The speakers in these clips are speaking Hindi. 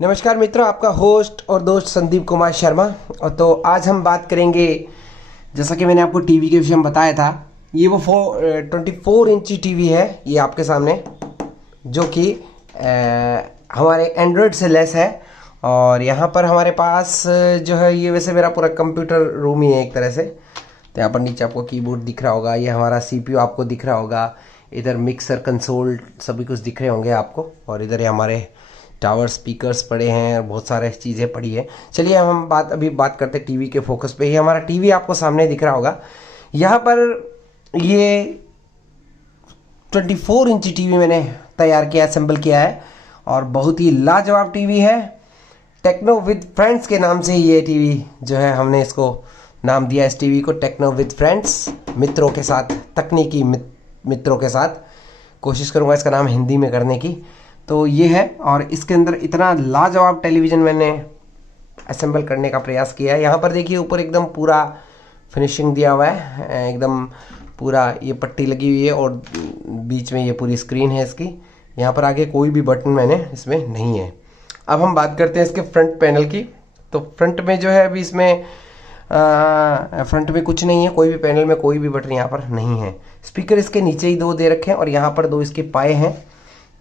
नमस्कार मित्रों, आपका होस्ट और दोस्त संदीप कुमार शर्मा। और तो आज हम बात करेंगे, जैसा कि मैंने आपको टीवी के विषय में बताया था, ये वो 24 इंची टीवी है ये आपके सामने, जो कि हमारे एंड्रॉयड से लेस है। और यहाँ पर हमारे पास जो है, ये वैसे मेरा पूरा कंप्यूटर रूम ही है एक तरह से। तो यहाँ पर नीचे आपको कीबोर्ड दिख रहा होगा, ये हमारा सीपीयू आपको दिख रहा होगा, इधर मिक्सर कंसोल सभी कुछ दिख रहे होंगे आपको, और इधर ये हमारे टावर स्पीकर्स पड़े हैं, बहुत सारे चीज़ें पड़ी है। चलिए हम अभी बात करते हैं टीवी के फोकस पे। ये हमारा टीवी आपको सामने दिख रहा होगा। यहाँ पर ये 24 इंची टीवी मैंने तैयार किया, असेंबल किया है, और बहुत ही लाजवाब टीवी है। टेक्नो विद फ्रेंड्स के नाम से ये टीवी जो है, हमने इसको नाम दिया इस टीवी को टेक्नो विद फ्रेंड्स, मित्रों के साथ, तकनीकी मित्रों के साथ। कोशिश करूँगा इसका नाम हिंदी में करने की। तो ये है, और इसके अंदर इतना लाजवाब टेलीविज़न मैंने असेंबल करने का प्रयास किया है। यहाँ पर देखिए ऊपर एकदम पूरा फिनिशिंग दिया हुआ है, एकदम पूरा ये पट्टी लगी हुई है, और बीच में ये पूरी स्क्रीन है इसकी। यहाँ पर आगे कोई भी बटन मैंने इसमें नहीं है। अब हम बात करते हैं इसके फ्रंट पैनल की। तो फ्रंट में जो है, अभी इसमें फ्रंट में कुछ नहीं है, कोई भी पैनल में कोई भी बटन यहाँ पर नहीं है। स्पीकर इसके नीचे ही दो दे रखे हैं, और यहाँ पर दो इसके पाए हैं,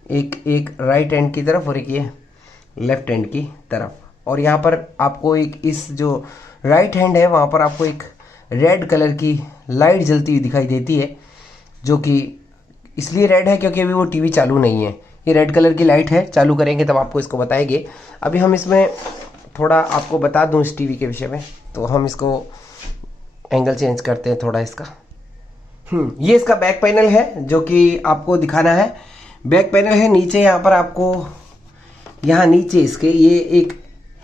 एक राइट हैंड की तरफ और एक ये लेफ्ट हैंड की तरफ। और यहाँ पर आपको एक, इस जो राइट हैंड है वहाँ पर आपको एक रेड कलर की लाइट जलती हुई दिखाई देती है, जो कि इसलिए रेड है क्योंकि अभी वो टीवी चालू नहीं है। ये रेड कलर की लाइट है, चालू करेंगे तब आपको इसको बताएंगे। अभी हम इसमें थोड़ा आपको बता दूं इस टीवी के विषय में, तो हम इसको एंगल चेंज करते हैं थोड़ा इसका। ये इसका बैक पैनल है जो कि आपको दिखाना है। बैक पैनल है, नीचे यहाँ पर आपको, यहाँ नीचे इसके ये एक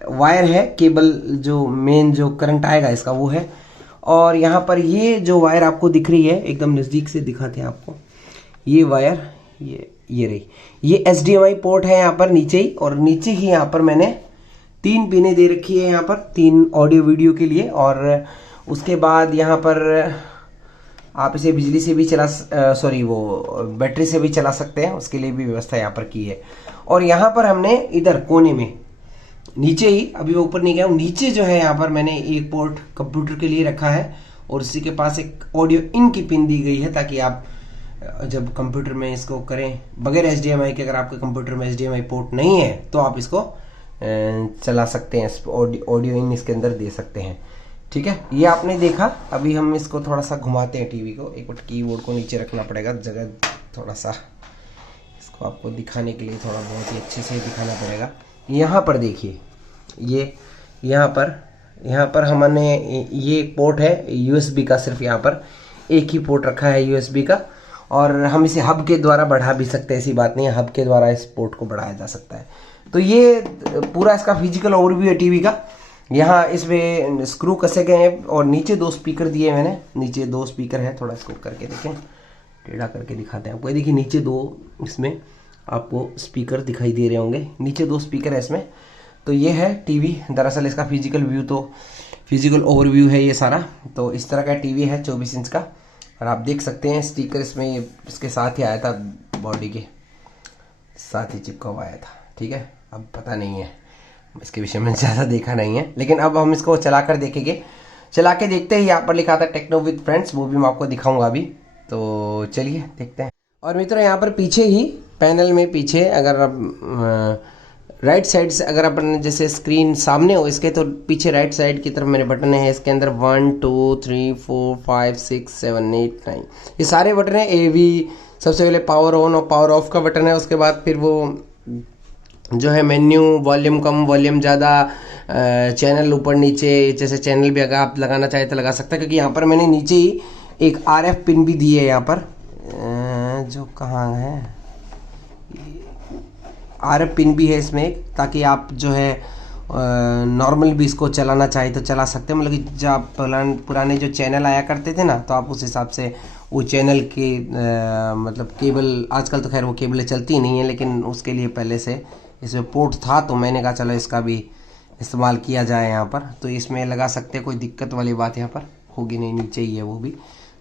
वायर है, केबल जो मेन जो करंट आएगा इसका वो है। और यहाँ पर ये जो वायर आपको दिख रही है, एकदम नज़दीक से दिखाते हैं आपको, ये वायर, ये रही, ये HDMI पोर्ट है यहाँ पर नीचे ही। और नीचे ही यहाँ पर मैंने 3 पिनें दे रखी है, यहाँ पर 3 ऑडियो वीडियो के लिए। और उसके बाद यहाँ पर आप इसे बिजली से भी वो बैटरी से भी चला सकते हैं, उसके लिए भी व्यवस्था यहाँ पर की है। और यहाँ पर हमने इधर कोने में नीचे ही, अभी मैं ऊपर नहीं गया हूँ, नीचे जो है यहाँ पर मैंने एक पोर्ट कंप्यूटर के लिए रखा है, और उसी के पास एक ऑडियो इन की पिन दी गई है, ताकि आप जब कंप्यूटर में इसको करें बगैर HDMI के, अगर आपके कंप्यूटर में HDMI पोर्ट नहीं है तो आप इसको चला सकते हैं, ऑडियो इन इसके अंदर दे सकते हैं। ठीक है, ये आपने देखा। अभी हम इसको थोड़ा सा घुमाते हैं टीवी को, एक बार कीबोर्ड को नीचे रखना पड़ेगा, जगह थोड़ा सा इसको आपको दिखाने के लिए थोड़ा बहुत ही अच्छे से दिखाना पड़ेगा। यहाँ पर देखिए, ये यहाँ पर हमने ये एक पोर्ट है USB का, सिर्फ यहाँ पर एक ही पोर्ट रखा है USB का। और हम इसे हब के द्वारा बढ़ा भी सकते हैं, ऐसी बात नहीं है, हब के द्वारा इस पोर्ट को बढ़ाया जा सकता है। तो ये पूरा इसका फिजिकल ओवरव्यू है टीवी का। यहाँ इसमें स्क्रू कसे गए हैं, और नीचे 2 स्पीकर दिए मैंने, नीचे 2 स्पीकर है। थोड़ा इसको करके देखें, टेढ़ा करके दिखाते हैं आपको। ये देखिए नीचे 2 इसमें आपको स्पीकर दिखाई दे रहे होंगे, नीचे 2 स्पीकर है इसमें। तो ये है टीवी। दरअसल इसका फिजिकल ओवरव्यू है ये सारा। तो इस तरह का टीवी है 24 इंच का, और आप देख सकते हैं स्पीकर इसमें ये इसके साथ ही आया था, बॉडी के साथ ही चिपका हुआ आया था। ठीक है, अब पता नहीं है, इसके विषय में ज़्यादा देखा नहीं है, लेकिन अब हम इसको चला कर देखेंगे। चला के देखते ही, यहाँ पर लिखा था टेक्नो विद फ्रेंड्स, वो भी मैं आपको दिखाऊंगा अभी। तो चलिए देखते हैं। और मित्रों, यहाँ पर पीछे ही पैनल में पीछे, अगर आप राइट साइड से, अगर अपन जैसे स्क्रीन सामने हो इसके, तो पीछे राइट साइड की तरफ मेरे बटन है। इसके अंदर 1 2 3 4 5 6 7 8 9 ये सारे बटन है। AV सबसे पहले पावर ऑन और पावर ऑफ का बटन है। उसके बाद फिर वो जो है मेन्यू, वॉल्यूम कम, वॉल्यूम ज़्यादा, चैनल ऊपर नीचे, जैसे चैनल भी अगर आप लगाना चाहे तो लगा सकते हैं, क्योंकि यहाँ पर मैंने नीचे ही एक RF पिन भी दी है यहाँ पर, जो कहाँ है, RF पिन भी है इसमें, ताकि आप जो है नॉर्मल भी इसको चलाना चाहे तो चला सकते हैं। मतलब कि जब पुराने जो चैनल आया करते थे ना, तो आप उस हिसाब से वो चैनल के मतलब केबल, आजकल तो खैर वो केबलें चलती नहीं है, लेकिन उसके लिए पहले से इसमें पोर्ट था, तो मैंने कहा चलो इसका भी इस्तेमाल किया जाए यहाँ पर। तो इसमें लगा सकते हैं, कोई दिक्कत वाली बात यहाँ पर होगी नहीं, नीचे ही है वो भी।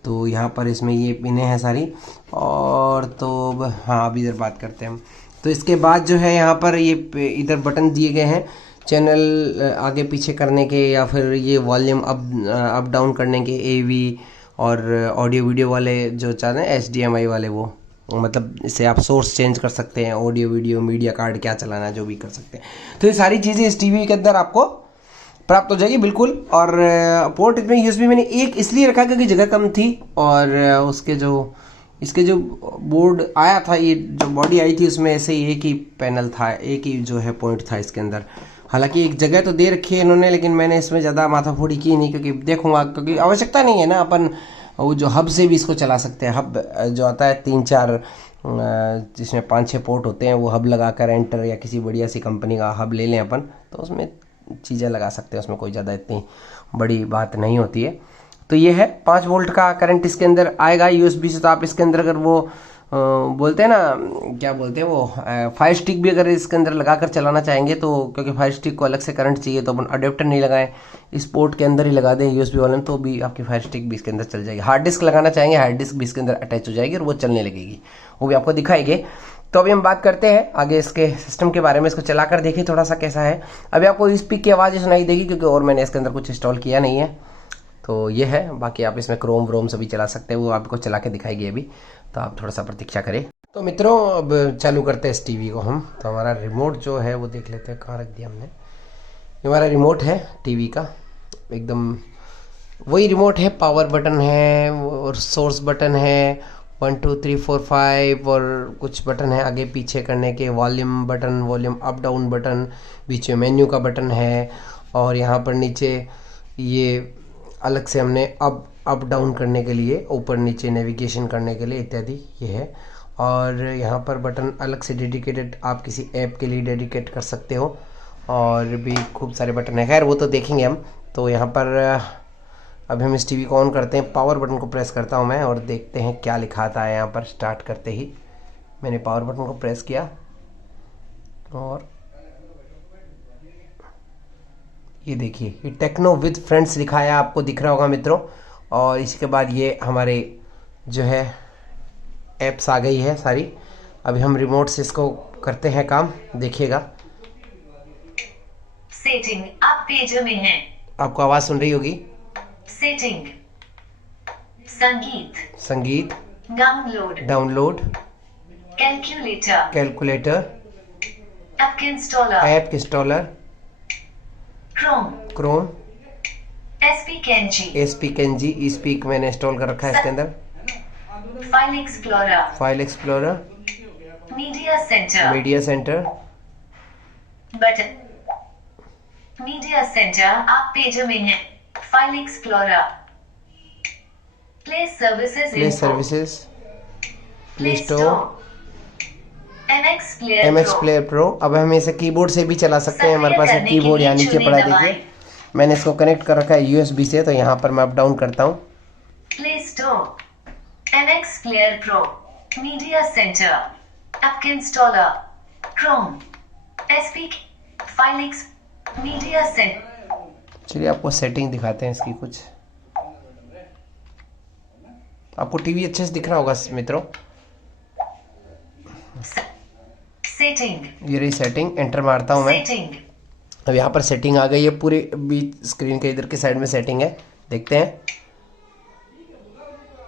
तो यहाँ पर इसमें ये पिनें हैं सारी। और तो हाँ, अभी इधर बात करते हैं हम। तो इसके बाद जो है यहाँ पर ये इधर बटन दिए गए हैं चैनल आगे पीछे करने के, या फिर ये वॉल्यूम अप डाउन करने के, AV और ऑडियो वीडियो वाले जो चाहते हैं HDMI वाले, वो मतलब इससे आप सोर्स चेंज कर सकते हैं, ऑडियो वीडियो मीडिया कार्ड क्या चलाना है जो भी कर सकते हैं। तो ये सारी चीज़ें इस टीवी के अंदर आपको प्राप्त हो जाएगी बिल्कुल। और पोर्ट इसमें USB मैंने एक इसलिए रखा क्योंकि जगह कम थी, और इसके जो बोर्ड आया था, ये जो बॉडी आई थी उसमें ऐसे ही एक ही पैनल था, एक ही जो है पॉइंट था इसके अंदर। हालांकि एक जगह तो दे रखी है इन्होंने, लेकिन मैंने इसमें ज़्यादा माथाफोड़ी की नहीं, क्योंकि देखूंगा, क्योंकि आवश्यकता नहीं है ना। अपन वो जो हब से भी इसको चला सकते हैं, हब जो आता है 3-4 जिसमें 5-6 पोर्ट होते हैं, वो हब लगाकर एंटर या किसी बढ़िया सी कंपनी का हब ले लें अपन, तो उसमें चीज़ें लगा सकते हैं, उसमें कोई ज़्यादा इतनी बड़ी बात नहीं होती है। तो ये है 5 वोल्ट का करंट इसके अंदर आएगा USB से। तो आप इसके अंदर अगर वो बोलते हैं ना, क्या बोलते हैं वो, फायर स्टिक भी अगर इसके अंदर लगाकर चलाना चाहेंगे तो, क्योंकि फायर स्टिक को अलग से करंट चाहिए, तो अपन अडेप्टर नहीं लगाएं, इस पोर्ट के अंदर ही लगा दें USB वाले में, तो भी आपकी फायर स्टिक भी इसके अंदर चल जाएगी। हार्ड डिस्क लगाना चाहेंगे, हार्ड डिस्क भी इसके अंदर अटैच हो जाएगी और वो चलने लगेगी, वो भी आपको दिखाएंगे। तो अभी हम बात करते हैं आगे इसके सिस्टम के बारे में। इसको चलाकर देखिए थोड़ा सा कैसा है। अभी आपको स्पीक की आवाज़ सुनाई देगी, क्योंकि और मैंने इसके अंदर कुछ इंस्टॉल किया नहीं है। तो ये है, बाकी आप इसमें क्रोम व्रोम सभी चला सकते हैं, वो आपको चला के दिखाएगी अभी, तो आप थोड़ा सा प्रतीक्षा करें। तो मित्रों अब चालू करते हैं इस टीवी को हम। तो हमारा रिमोट जो है वो देख लेते हैं, कहाँ रख दिया हमने। ये हमारा रिमोट है टीवी का, एकदम वही रिमोट है, पावर बटन है और सोर्स बटन है, 1 2 3 4 5 और कुछ बटन है आगे पीछे करने के, volume button, volume up down button, बीच में मेन्यू का बटन है, और यहाँ पर नीचे ये अलग से हमने अप डाउन करने के लिए, ऊपर नीचे नेविगेशन करने के लिए इत्यादि ये है। और यहाँ पर बटन अलग से डेडिकेटेड, आप किसी ऐप के लिए डेडिकेट कर सकते हो, और भी खूब सारे बटन है, खैर वो तो देखेंगे हम। तो यहाँ पर अभी हम इस टीवी को ऑन करते हैं, पावर बटन को प्रेस करता हूँ मैं, और देखते हैं क्या लिखा था यहाँ पर। स्टार्ट करते ही मैंने पावर बटन को प्रेस किया, और ये देखिए ये टेक्नो विद फ्रेंड्स लिखा है, आपको दिख रहा होगा मित्रों। और इसके बाद ये हमारे जो है ऐप्स आ गई है सारी। अभी हम रिमोट से इसको करते हैं काम, देखिएगा। सेटिंग आप पेज में हैं, आपको आवाज सुन रही होगी। सेटिंग, संगीत, download, calculator, app installer, Chrome, एसपीकेनजी स्पीक मैंने इंस्टॉल कर रखा है इसके अंदर, file explorer, media center, button, media center आप पेज में हैं, file explorer, play services, play store, MX player pro. अब हम इसे कीबोर्ड से भी चला सकते हैं, हमारे पास एक कीबोर्ड यहाँ नीचे पड़ा है, देखिए मैंने इसको कनेक्ट कर रखा है USB से। तो यहाँ पर मैं अप डाउन करता हूँ, play store, MX player pro, media centre, app installer, Chrome, SP, file x, media centre. चलिए आपको सेटिंग दिखाते हैं इसकी कुछ। आपको टीवी अच्छे से दिख रहा होगा मित्रों। सेटिंग, ये रही सेटिंग, एंटर मारता हूँ मैं। अब यहाँ पर सेटिंग आ गई है, पूरे बीच स्क्रीन के इधर की साइड में सेटिंग है, देखते हैं।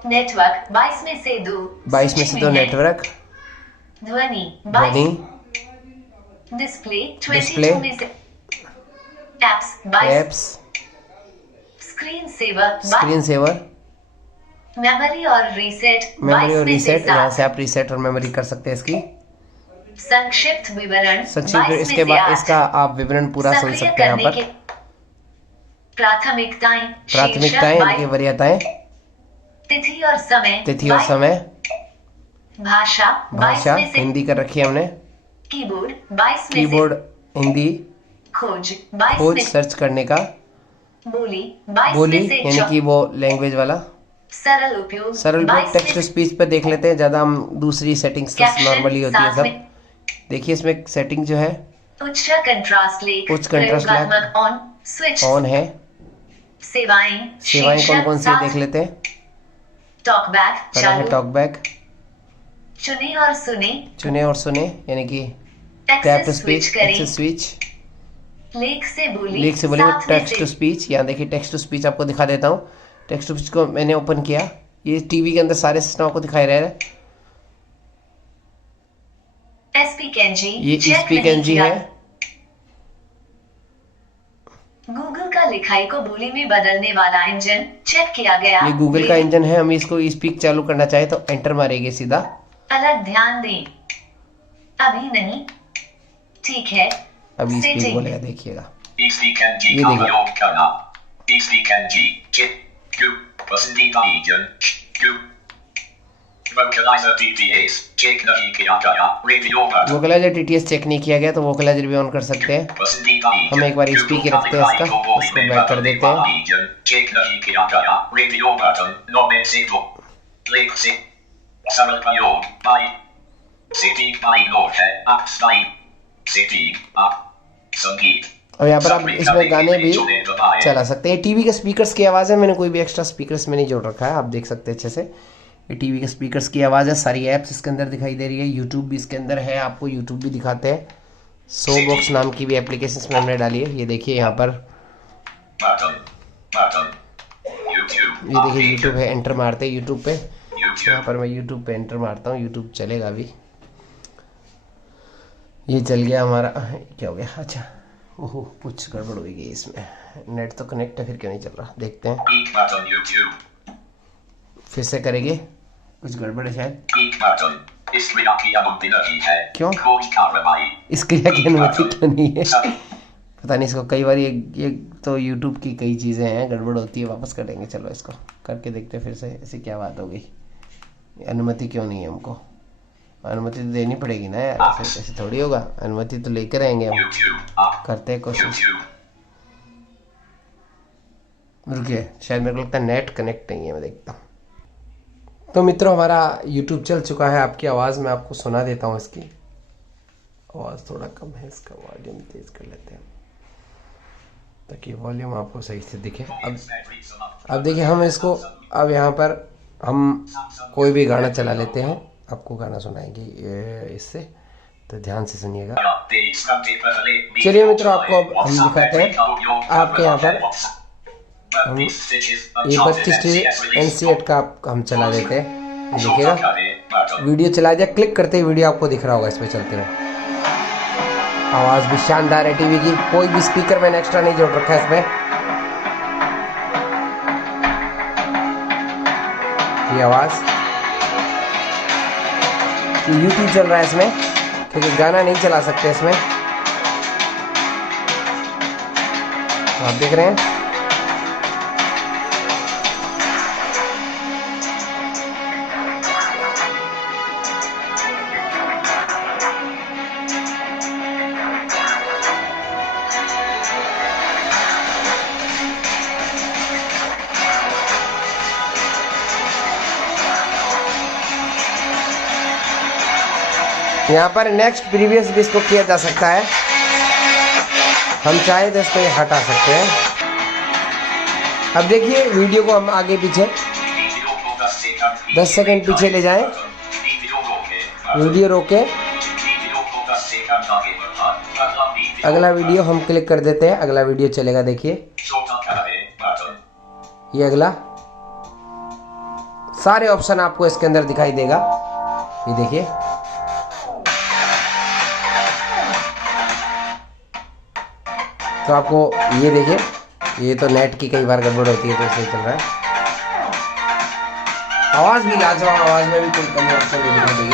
नेटवर्क 22 में से 2 नेटवर्क, ध्वनि, डिस्प्ले 22 में से, एप्स, स्क्रीन सेवर, मेमोरी और रीसेट, यहाँ से आप रीसेट और मेमोरी कर सकते हैं इसकी। संक्षिप्त विवरण, इसके बाद इसका आप विवरण पूरा सुन सकते हैं यहाँ पर। प्राथमिकताएं, इनकी वरीयताएं, तिथि और समय, भाषा हिंदी कर रखी है हमने, कीबोर्ड हिंदी, खोज सर्च करने का, बोली यानी कि वो लैंग्वेज वाला, सरल उपयोग, टेक्स्ट टू स्पीच पे देख लेते हैं। ज्यादा हम दूसरी सेटिंग्स तो नॉर्मली होती है सब। देखिए इसमें सेटिंग जो है उच्च कंट्रास्ट ऑन है। सेवाएं कौन कौन सी देख लेते हैं। टॉकबैक, टॉकबैक, चुने और सुने, चुने और सुने यानी कि tap to speech, access switch, लेख से बोले, लेख से बोले टेक्स्ट टू स्पीच। यहाँ देखिए टेक्स्ट टू स्पीच आपको दिखा देता हूँ। टेक्स्ट टू स्पीच को मैंने ओपन किया, ये टीवी के अंदर सारे सिस्टम आपको दिखाई रहे हैं। ये स्पीक एनजी है। गूगल का लिखाई को बोली में बदलने वाला इंजन चेक किया गया। ये गूगल का इंजन है। हम इसको स्पीक चालू करना चाहे तो एंटर मारेंगे सीधा। अलग ध्यान दें, अभी नहीं, ठीक है। अभी स्पीक बोलेगा, देखिएगा। ये वोकलाइजर टीटीएस चेक नहीं किया गया तो वोकलाइजर भी ऑन कर सकते हैं। हम एक बार स्पीक ही रखते हैं इसका, इसको बैक कर देते हैं। और यहाँ पर आप इसमें गाने भी चला सकते हैं। टीवी के स्पीकर्स की आवाज़ है, मैंने कोई भी एक्स्ट्रा स्पीकर्स में नहीं जोड़ रखा है, आप देख सकते हैं अच्छे से। ये टीवी के स्पीकर्स की आवाज़ है। सारी ऐप्स इसके अंदर दिखाई दे रही है। यूट्यूब भी इसके अंदर है, आपको यूट्यूब भी दिखाते हैं। सो बॉक्स नाम की भी एप्लीकेशन में हमने डाली है। ये देखिए यहाँ पर, ये देखिए यूट्यूब है। एंटर मारते हैं यूट्यूब पे। यहाँ पर मैं यूट्यूब पे एंटर मारता हूँ, यूट्यूब चलेगा अभी। ये चल गया हमारा। क्या हो गया? अच्छा, ओहो कुछ गड़बड़ हो गई इसमें। नेट तो कनेक्ट है, फिर क्यों नहीं चल रहा, देखते हैं। फिर से करेंगे, कुछ गड़बड़ है शायद। क्यों? इस क्रिया की अनुमति तो नहीं है, पता नहीं इसको। कई बार ये तो यूट्यूब की कई चीज़ें हैं, गड़बड़ होती है। वापस करेंगे, चलो इसको करके देखते हैं फिर से। ऐसी क्या बात हो गई, अनुमति क्यों नहीं है हमको? अनुमति तो देनी पड़ेगी ना यार, ऐसे थोड़ी होगा। अनुमति तो लेकर आएंगे हम, करते हैं कोशिश। रुकिए, शायद मेरे को लगता है नेट कनेक्ट नहीं है, मैं देखता हूँ। तो मित्रों, हमारा YouTube चल चुका है। आपकी आवाज़ मैं आपको सुना देता हूँ। इसकी आवाज़ थोड़ा कम है, इसका वॉल्यूम तेज कर लेते हैं ताकि वॉल्यूम आपको सही से दिखे। अब देखिए, हम इसको अब यहाँ पर हम कोई भी गाना चला लेते हैं, आपको गाना सुनाएंगे इससे, तो ध्यान से सुनिएगा। चलिए मित्रों, आपको अब हम दिखाते हैं। आपके यहाँ पर हम ये 25 NC8 का हम चला देते हैं। देखिएगा, वीडियो चला दिया। क्लिक करते ही वीडियो आपको दिख रहा होगा इस पे चलते हुए। आवाज़ भी शानदार है टीवी की। कोई भी स्पीकर मैंने एक्स्ट्रा नहीं जोड़ रखा है इसमें। ये आवाज़, YouTube चल रहा है इसमें, क्योंकि गाना नहीं चला सकते इसमें। आप देख रहे हैं। यहाँ पर नेक्स्ट प्रीवियस भी इसको किया जा सकता है। हम चाहे तो इसको हटा सकते हैं। अब देखिए, वीडियो को हम आगे पीछे 10 सेकंड पीछे ले जाएं, वीडियो रोके, अगला वीडियो हम क्लिक कर देते हैं। अगला वीडियो चलेगा, देखिए ये अगला। सारे ऑप्शन आपको इसके अंदर दिखाई देगा। ये देखिए, तो आपको ये देखिए, ये तो नेट की कई बार गड़बड़ होती है तो इसलिए चल रहा है। आवाज़ भी लाजवाब, आवाज़ में भी कोई कमी ऑप्शन नहीं दिखाई देगी।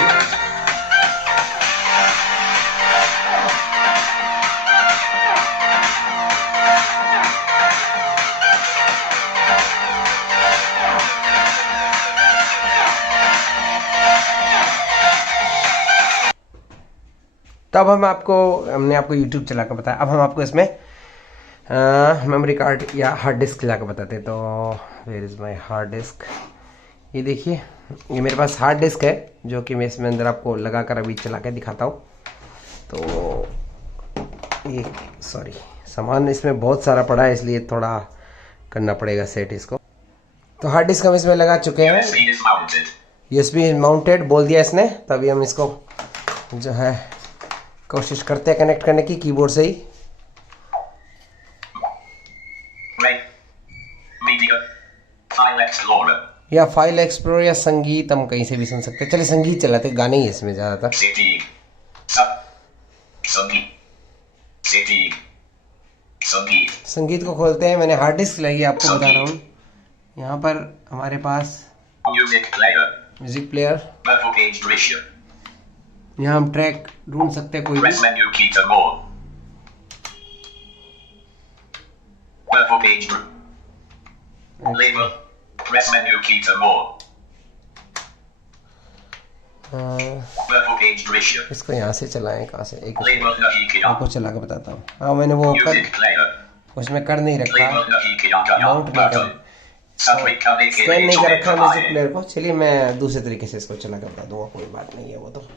तब हमने आपको YouTube चला कर बताया। अब हम आपको इसमें मेमोरी कार्ड या हार्ड डिस्क चला कर बताते हैं। तो where is my hard disk. ये देखिए, ये मेरे पास हार्ड डिस्क है, जो कि मैं इसमें अंदर आपको लगा कर अभी चला के दिखाता हूँ। तो ये सॉरी, सामान इसमें बहुत सारा पड़ा है, इसलिए थोड़ा करना पड़ेगा सेट इसको। तो हार्ड डिस्क हम इसमें लगा चुके हैं। USB माउंटेड बोल दिया इसने, तभी हम इसको जो है कोशिश करते हैं कनेक्ट करने की कीबोर्ड से ही। या फाइल एक्सप्लोरर या संगीत, हम कहीं से भी सुन सकते हैं। चलिए संगीत चलाते, गाने ही इसमें ज़्यादातर। संगीत को खोलते हैं। मैंने हार्ड डिस्क लगी, आपको बता रहा हूँ। यहाँ पर हमारे पास म्यूजिक प्लेयर, यहाँ हम ट्रैक ढूंढ सकते हैं कोई भी। इसको यहाँ से चलाएं, कहाँ से, एक आपको चला के बताता हूँ। हाँ मैंने वो उसमें कर नहीं रखा, माउंट नहीं कर, स्कैन नहीं कर रखा म्यूजिक प्लेयर को। चलिए मैं दूसरे तरीके से इसको चला कर बता दूंगा, कोई बात नहीं है वो तो।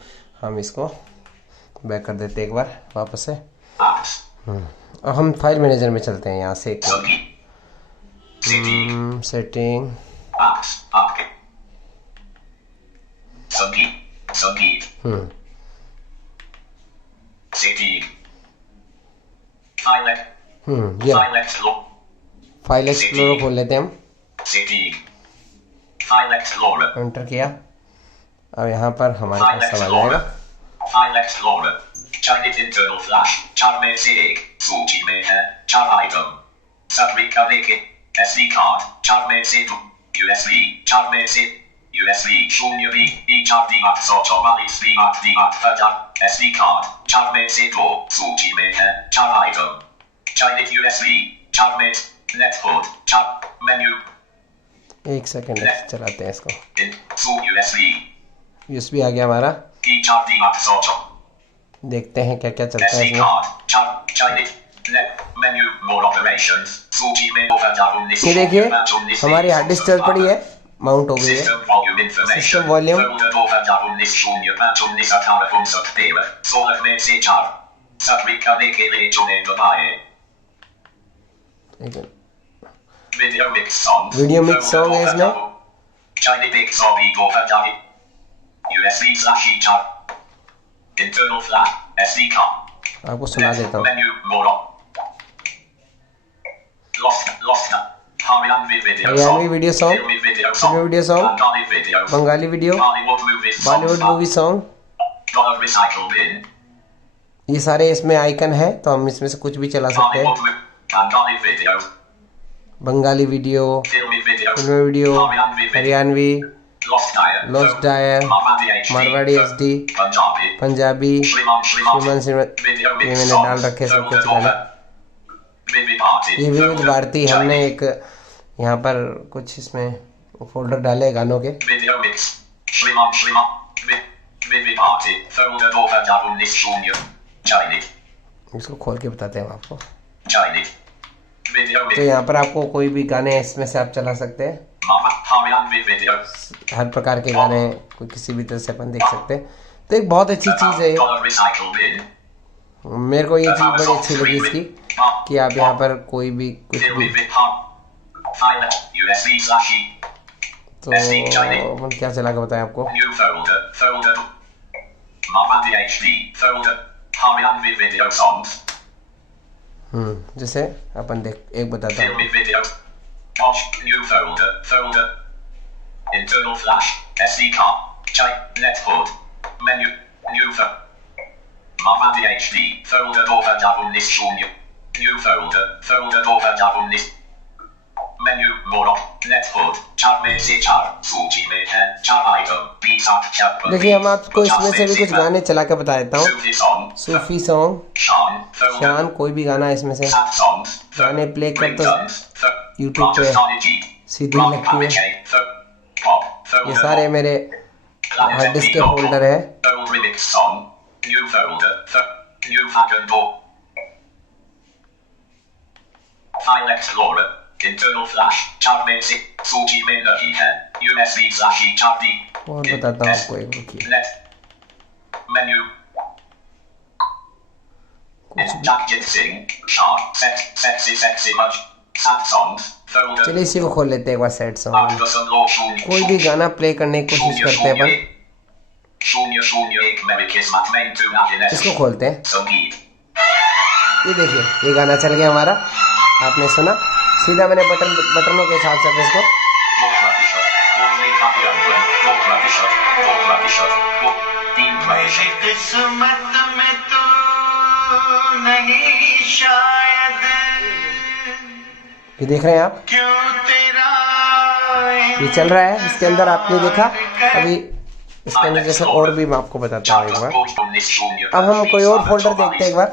हम इसको बैक कर देते एक बार वापस से। अब हम फाइल मैनेजर में चलते हैं, यहाँ से सेटिंग, फाइल एक्सप्लोरर खोल लेते हैं हम। एंटर किया, अब यहाँ पर हमारे पास सब आ जाएगा। File explorer, Chinese internal flash, 4 में से एक सूची में है 4 आइटम। सभी का लेके SD कार्ड 4 में से 2, USB 4 में से USB 0 B4 D844 D8 D8 SD card 4 में से 2 सूची में है 4 आइटम। चाइनीज USB 4 में नेटवर्क 4 मेन्यू। एक सेकंड चलाते हैं इसको। USB आ गया हमारा, देखते हैं क्या क्या चलता है इसमें। ये देखिए हमारी हार्ड डिस्क चल पड़ी है, माउंट हो गई है। System volume, video mix song है इसमें। आपको सुना देता हूँ। हरियाणवी वीडियो सॉन्ग, फिल्मी video song, Bengali video, Bollywood movie song, ये सारे इसमें आइकन है, तो हम इसमें से कुछ भी चला सकते हैं। बंगाली वीडियो, फिल्मी वीडियो, हरियाणवी, लॉस्ट डायर, मारवाड़ी SD, पंजाबी, श्रीमान, ये मैंने डाल रखे सब कुछ गाने। ये विविध भारती, हमने एक यहाँ पर कुछ इसमें फोल्डर डाले गानों के। इसको खोल के बताते हैं आपको। तो यहाँ पर आपको कोई भी गाने इसमें से आप चला सकते हैं, हर प्रकार के गाने, कोई किसी भी तरह से अपन देख सकते हैं। तो एक बहुत अच्छी चीज़ है, मेरे को ये चीज़ बड़ी अच्छी लगी इसकी, कि आप यहाँ पर कोई भी कुछ भी। तो अपन क्या चला के बताएं आपको। जैसे अपन देख, एक बताता हूँ। Internal flash, SD card, network, menu, new Mavandi HD, folder over double list शून्य, new folder over double list, menu more, network, 4 में से 4, सूची में है 4 आइटम, देखिए हम आपको इसमें से भी कुछ गाने चला के बता देता हूँ। सूफी सॉन्ग, शान, कोई भी गाना इसमें से गाने प्ले कर तो यूट्यूब पे सीधी लगती है। ये सारे मेरे हार्ड डिस्क के फोल्डर है। फाइल एक्सप्लोरर, इंटरनल फ्लैश, 4 में से सूची में नहीं है, USB फ्लैश 4D। और बताता हूँ आपको, एक रुकिए। Menu, Sad songs. Folder. चलिए इसी को खोल लेते हैं एक बार सैड सॉन्ग। Artisan law शून्य. कोई भी गाना प्ले करने की कोशिश करते हैं अपन। शून्य शून्य एक में किस्मत में तू happiness. इसको खोलते हैं। संगीत. ये देखिए ये गाना चल गया हमारा, आपने सुना। सीधा मैंने बटनों के हिसाब से अपने इसको More tradition. Only happy album. More tradition. More tradition. More. तीन tradition. किस्मत में तू नहीं शायद, ये देख रहे हैं आप, क्यों तेरा ये चल रहा है। इसके अंदर आपने देखा अभी, इसके अंदर जैसे और भी मैं आपको बताता हूँ एक बार। अब हम कोई और फोल्डर देखते हैं एक बार।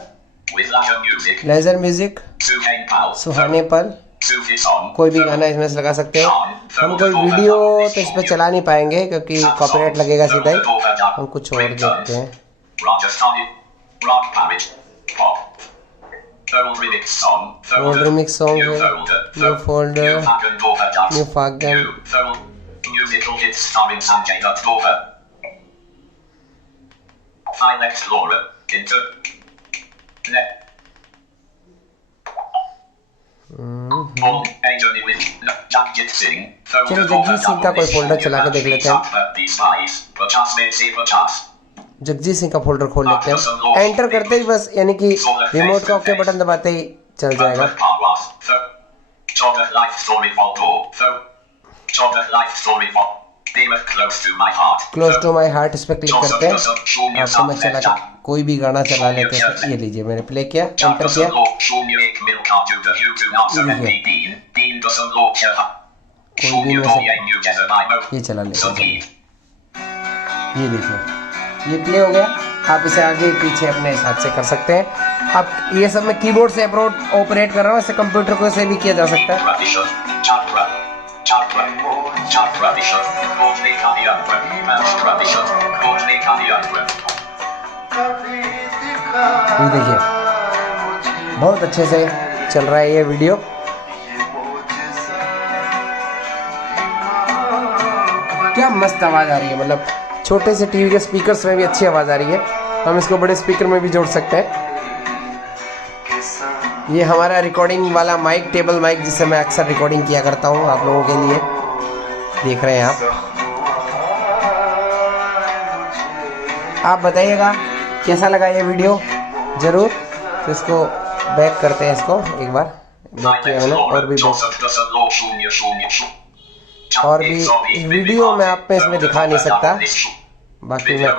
With leisure music. Leisure music, Suhain Pal. सुहाने पल, Sufi song. कोई भी गाना इसमें से लगा सकते हो। हम कोई वीडियो तो इस पर चला नहीं पाएंगे क्योंकि कॉपीराइट लगेगा सीधा ही। हम कुछ और देखते हैं। Rajasthani. Rock parrot. Pop. Old remix song. Old remix song New है। folder. New folder. New Fagan Dover Dance. New Fagan. New folder. Musical hits starring Sanjay Dutt Dover. File Explorer. Inter. Net. Journey with Jagjit Singh. चलो जगजीत सिंह का कोई फोल्डर चला के देख लेते हैं। 50 में से 50. जगजीत सिंह का फोल्डर खोल लेते हैं। एंटर करते ही बस यानी कि रिमोट का ओके बटन दबाते ही चल जाएगा। क्लोज टू माई हार्ट इस पर क्लिक करते हैं। आपको मैं चला के कोई भी गाना चला लेते हैं। ये लीजिए मैंने प्ले किया, एंटर किया, कोई भी ये चला लेते हैं। ये देखिए ये प्ले हो गया। आप इसे आगे पीछे अपने हिसाब से कर सकते हैं। आप ये सब मैं कीबोर्ड से ऑपरेट कर रहा हूँ, इसे कंप्यूटर को से भी किया जा सकता है। ये देखिए बहुत अच्छे से चल रहा है ये वीडियो। क्या मस्त आवाज़ आ रही है, मतलब छोटे से टीवी के स्पीकर्स में भी अच्छी आवाज़ आ रही है। हम इसको बड़े स्पीकर में भी जोड़ सकते हैं। ये हमारा रिकॉर्डिंग वाला माइक, टेबल माइक, जिससे मैं अक्सर रिकॉर्डिंग किया करता हूँ आप लोगों के लिए। देख रहे हैं आप बताइएगा कैसा लगा ये वीडियो ज़रूर। तो इसको बैक करते हैं, इसको एक बार बैक किया मैंने, और भी इस वीडियो में आप इसमें दिखा नहीं सकता। बाकी मैं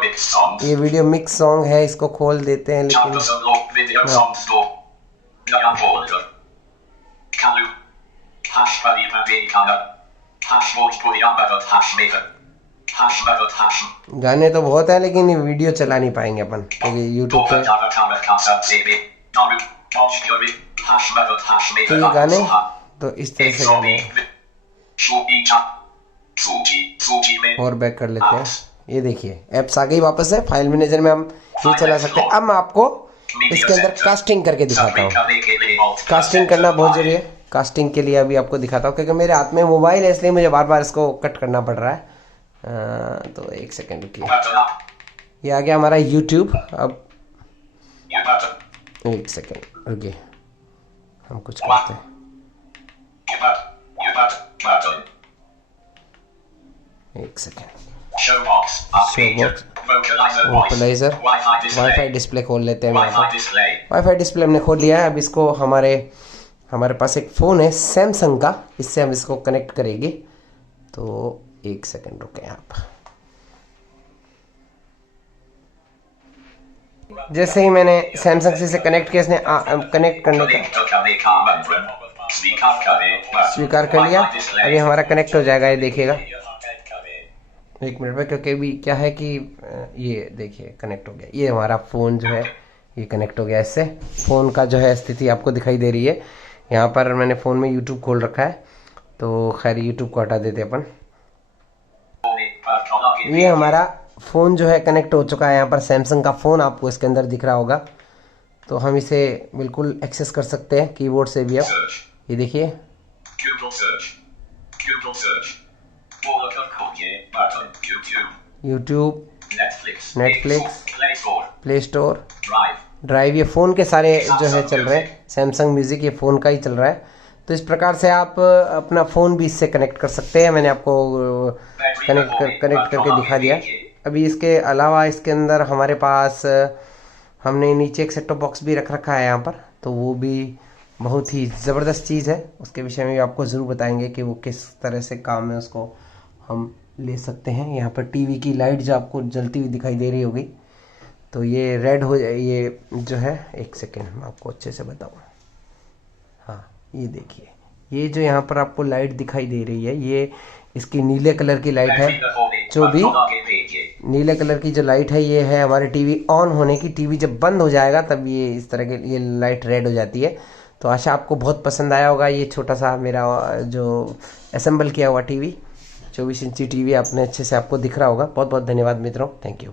ये वीडियो मिक्स सॉन्ग है, इसको खोल देते हैं। लेकिन गाने तो बहुत है लेकिन ये वीडियो चला नहीं पाएंगे अपन क्योंकि यूट्यूब पे। तो ये गाने तो इस तरह से गाने और बैक कर लेते हैं। ये देखिए एप्स आ गई वापस है। फाइल मैनेजर में हम ये चला सकते हैं। अब मैं आपको इसके अंदर कास्टिंग करके दिखाता हूँ। कास्टिंग करना बहुत जरूरी है। कास्टिंग के लिए अभी आपको दिखाता हूँ क्योंकि मेरे हाथ में मोबाइल है, इसलिए मुझे बार बार इसको कट करना पड़ रहा है। तो एक सेकेंड रुकिए। ये आ गया हमारा YouTube। अब एक सेकेंड रुकिए, हम कुछ करते हैं। एक second. Show box, vocaliser, wifi display खोल लेते हैं। वाईफाई डिस्प्ले हमने खोल लिया है। अब इसको हमारे पास एक फ़ोन है सैमसंग का, इससे हम इसको कनेक्ट करेंगे। तो एक सेकेंड रुकें आप। जैसे ही मैंने सैमसंग से कनेक्ट किया, इसने कनेक्ट करने का स्वीकार कर लिया। अभी हमारा कनेक्ट हो जाएगा, ये देखिएगा 1 मिनट में। क्योंकि अभी क्या है कि ये देखिए कनेक्ट हो गया। ये हमारा फ़ोन जो है ये कनेक्ट हो गया। इससे फ़ोन का जो है स्थिति आपको दिखाई दे रही है। यहाँ पर मैंने फ़ोन में YouTube खोल रखा है, तो खैर YouTube को हटा देते अपन। ये हमारा फ़ोन जो है कनेक्ट हो चुका है। यहाँ पर सैमसंग का फ़ोन आपको इसके अंदर दिख रहा होगा। तो हम इसे बिल्कुल एक्सेस कर सकते हैं कीबोर्ड से भी। अब ये देखिए YouTube, Netflix, play store, drive, ये फ़ोन के सारे जो है चल रहे हैं। सैमसंग म्यूज़िक ये फ़ोन का ही चल रहा है। तो इस प्रकार से आप अपना फ़ोन भी इससे कनेक्ट कर सकते हैं। मैंने आपको कनेक्ट करके दिखा दिया। अभी इसके अलावा इसके अंदर हमारे पास हमने नीचे एक सेट टॉप बॉक्स भी रख रखा है यहाँ पर, तो वो भी बहुत ही ज़बरदस्त चीज़ है। उसके विषय में भी आपको ज़रूर बताएंगे कि वो किस तरह से काम में उसको हम ले सकते हैं। यहाँ पर टीवी की लाइट जो आपको जलती हुई दिखाई दे रही होगी, तो ये रेड हो जाए, ये जो है, एक सेकेंड मैं आपको अच्छे से बताऊँ। हाँ, ये देखिए, ये जो यहाँ पर आपको लाइट दिखाई दे रही है, ये इसकी नीले कलर की लाइट है। जो भी नीले कलर की जो लाइट है, ये है हमारे टीवी ऑन होने की। टीवी जब बंद हो जाएगा तब ये इस तरह के ये लाइट रेड हो जाती है। तो आशा आपको बहुत पसंद आया होगा ये छोटा सा मेरा जो असेंबल किया हुआ टीवी, 24 इंची टीवी आपने अच्छे से आपको दिख रहा होगा। बहुत बहुत धन्यवाद मित्रों, थैंक यू।